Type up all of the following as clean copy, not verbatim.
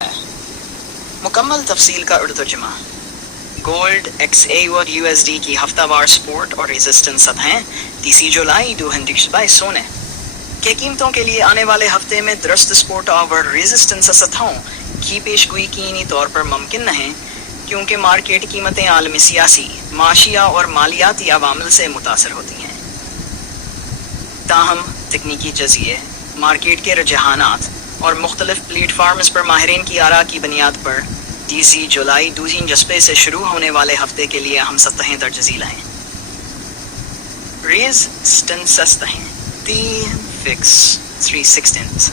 मुकम्मल तफसील का उर्दू तर्जुमा। गोल्ड XA और USD की हफ्तावार सपोर्ट और रेजिस्टेंस सतहें 30 जुलाई 2022 सोने के कीमतों के लिए आने वाले हफ्ते में दुरुस्त सपोर्ट और रेजिस्टेंस सतहों की पेशगोई यकीनी तौर पर मुमकिन नहीं, क्योंकि मार्केट कीमतें आलमी सियासी, माशिया और मालियाती अवामिल से मुतासर होती हैं। ताहम तकनीकी जज़िये, मार्केट के रुझानात और मुख्तलिफ प्लेटफार्म्स पर माहिरीन की आरा की बुनियाद पर 30 जुलाई 2 जस्पे से शुरू होने वाले हफ्ते के लिए हम सतहें दर्ज झील हैं। रेजिस्टेंस सतहें 3 फिक्स 3/16।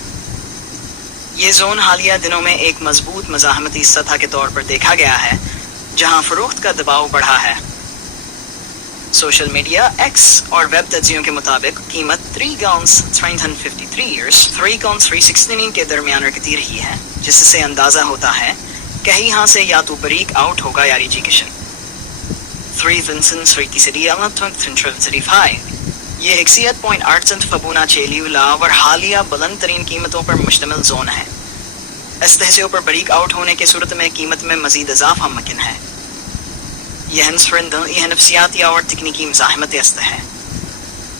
ये जोन हालिया दिनों में एक मजबूत मज़ाहमती सतह के तौर पर देखा गया है, जहां फरोख्त का दबाव बढ़ा है। सोशल मीडिया, X और वेब तज्जियों के मुताबिक कीमत 3 ounce 353 years 3 ounce 369 के दरमियान रखती रही है, जिससे अंदाजा होता है कि यहाँ से या तो ब्रेक आउट होगा या रिजिकेशन। 3 Vincent 3 ये 61.8 फबोनाची और हालिया बुलंद तरीन कीमतों पर मुश्तमिल जोन है। इस तहसील पर ब्रेक आउट होने की सूरत में कीमत में मजीद इजाफा मुमकिन है। यह नफ्सियाती और तकनीकी मज़ाहमत है।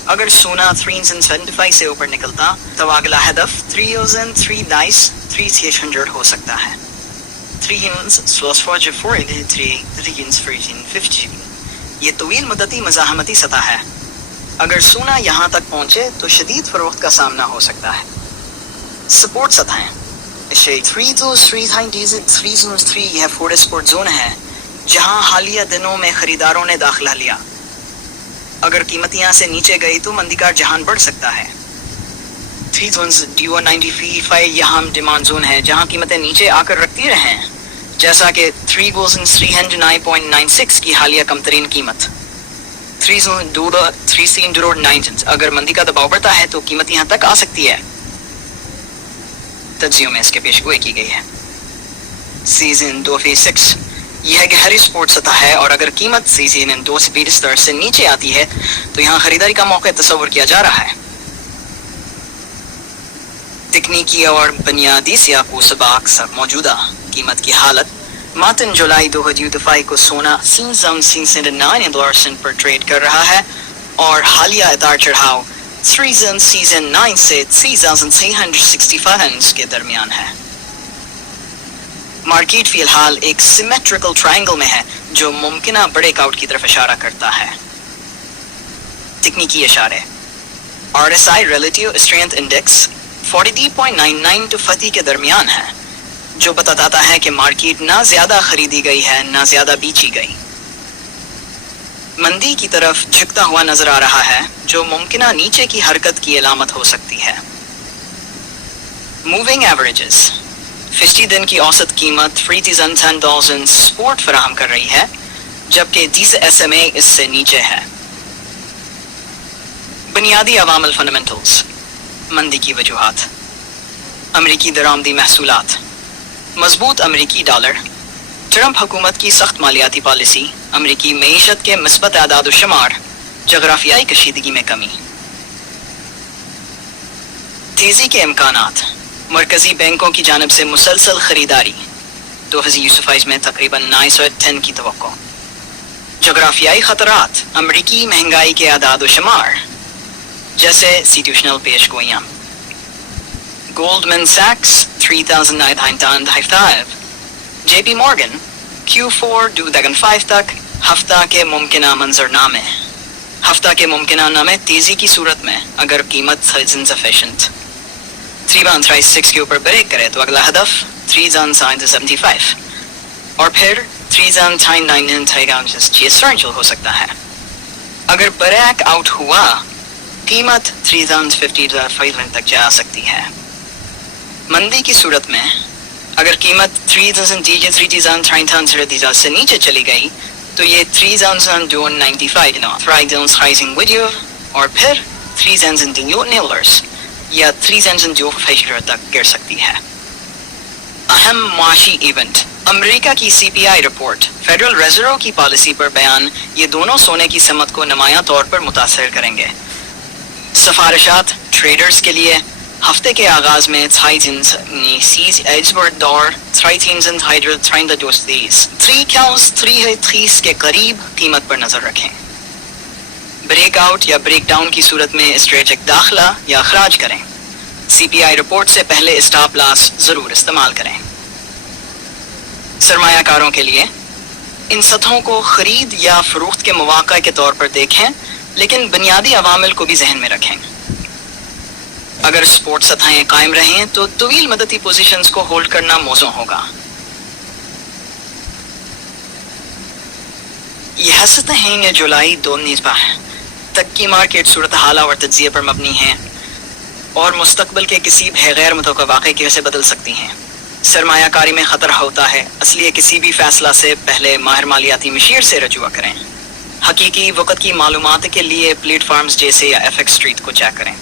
अगर सोना 375 से ऊपर निकलता तो अगला हदफ 3,300 हो सकता है। 3,450 ये तवील मुद्दती मज़ाहमती सतह है। अगर सोना यहाँ तक पहुँचे तो शदीद फरोख्त का सामना हो सकता है। सपोर्ट सतहें 3 यह फोर्ड सपोर्ट जोन है, जहां हालिया दिनों में खरीदारों ने दाखिला लिया। अगर कीमत यहाँ से नीचे गई तो मंदी का जहान बढ़ सकता है। 3,95 यहाँ डिमांड जोन है, जहां कीमतें नीचे आकर रखती रहें, जैसा कि 3,309.96 की हालिया कम तरीन कीमत। 3,309 अगर मंदी का दबाव बढ़ता है तो कीमत यहाँ तक आ सकती है। तज्जियों में इसके पेशगोई की गई है। सीजन 2/6 यह गहरी सपोर्ट सतह है, और अगर कीमत सीजन 2 स्तर से नीचे आती है तो यहाँ खरीदारी का मौका तस्वर किया जा रहा है। तकनीकी और बुनियादी सियाको सबाक सब मौजूदा कीमत की हालत मातन जुलाई 2022 को सोना $3,9 पर ट्रेड कर रहा है, और हालिया उतार चढ़ाव 3 सीजन 9 से 3,365 के दरमियान है। मार्केट फिलहाल एक सिमेट्रिकल ट्रायंगल में है, जो मुमकिना ब्रेकआउट की तरफ इशारा करता है। तकनीकी इशारे RSI relative strength index 43.99 to 50 के दरमियान है, जो बताता है कि मार्केट ना ज्यादा खरीदी गई है ना ज्यादा बेची गई। मंदी की तरफ झुकता हुआ नजर आ रहा है, जो मुमकिना नीचे की हरकत की अलामत हो सकती है। मूविंग एवरेजेस 50 दिन की औसत कीमत $3,010 सपोर्ट फराहम कर रही है, जबकि 10 SMA इससे नीचे है। बुनियादी अवामल फंडामेंटल्स मंदी की वजूहात अमरीकी दरामदी महसूलात, मजबूत अमरीकी डॉलर, ट्रंप हुकूमत की सख्त मालियाती पॉलिसी, अमरीकी मईशत के मुस्बत आदाद शुमार, जगराफियाई कशीदगी में कमी। तेजी के इम्कानात मरकजी बैंकों की जानब से मुसलसल खरीदारी 2022 में तकरीबन 910 की तवक्को। जोग्राफियाई खतरात अमरीकी महंगाई के आदाद शुमार, जैसे इंस्टीट्यूशनल पेशगोइयां। गोल्डमैन सैक्स 3,955, JP मॉर्गन Q4 2005 तक हफ्ता के मुमकिना मंजरनामे। हफ्ता के मुमकिना नामे तेजी की सूरत में अगर कीमत इनसफिशिएंट 3,136 के ऊपर ब्रेक करे तो अगला हदफ 3,975 और फिर 3,999 हो सकता है। अगर ब्रेक आउट हुआ कीमत 3,050 तक जा सकती है। मंदी की सूरत में अगर कीमत 3,000 से नीचे चली गई तो ये 3,295 और फिर 3,000 या 3,000 तक गिर सकती है। अहम माशी इवेंट अमेरिका की CPI रिपोर्ट, फेडरल रिजर्व की पॉलिसी पर बयान, ये दोनों सोने की समत को नुमायां तौर पर मुतासर करेंगे। सिफारिशात ट्रेडर्स के लिए हफ्ते के आगाज में 3 थ्राइथीनजन हाइड्रोथ्राइनडोस्टीज 3 काउंस 3 के करीब कीमत पर नजर रखें। ब्रेक आउट या ब्रेक डाउन की सूरत में स्ट्रेटेजिक दाखला या अखराज करें। CPI रिपोर्ट से पहले स्टॉप लॉस जरूर इस्तेमाल करें। सरमायाकारों के लिए इन सतहों को खरीद या फरोख्त के मौका के तौर पर देखें, लेकिन बुनियादी अवामिल को भी जहन में रखें। अगर स्पोर्ट सतहें कायम रहें तो तवील मदती पोजीशंस को होल्ड करना मौजू होगा। यह सतहें जुलाई 2019 तक की मार्केट सूरत हाल और तज्जिए पर मबनी हैं और मुस्तकबिल के किसी भी गैर मुतवक्का वाक़े की वजह से बदल सकती हैं। सरमायाकारी में ख़तरा होता है, इसलिए किसी भी फैसला से पहले माहिर मालियाती मशीर से रजुआ करें। हकीकी वक़्त की मालूमात के लिए प्लेटफॉर्म्स जैसे या FX स्ट्रीट को चेक करें।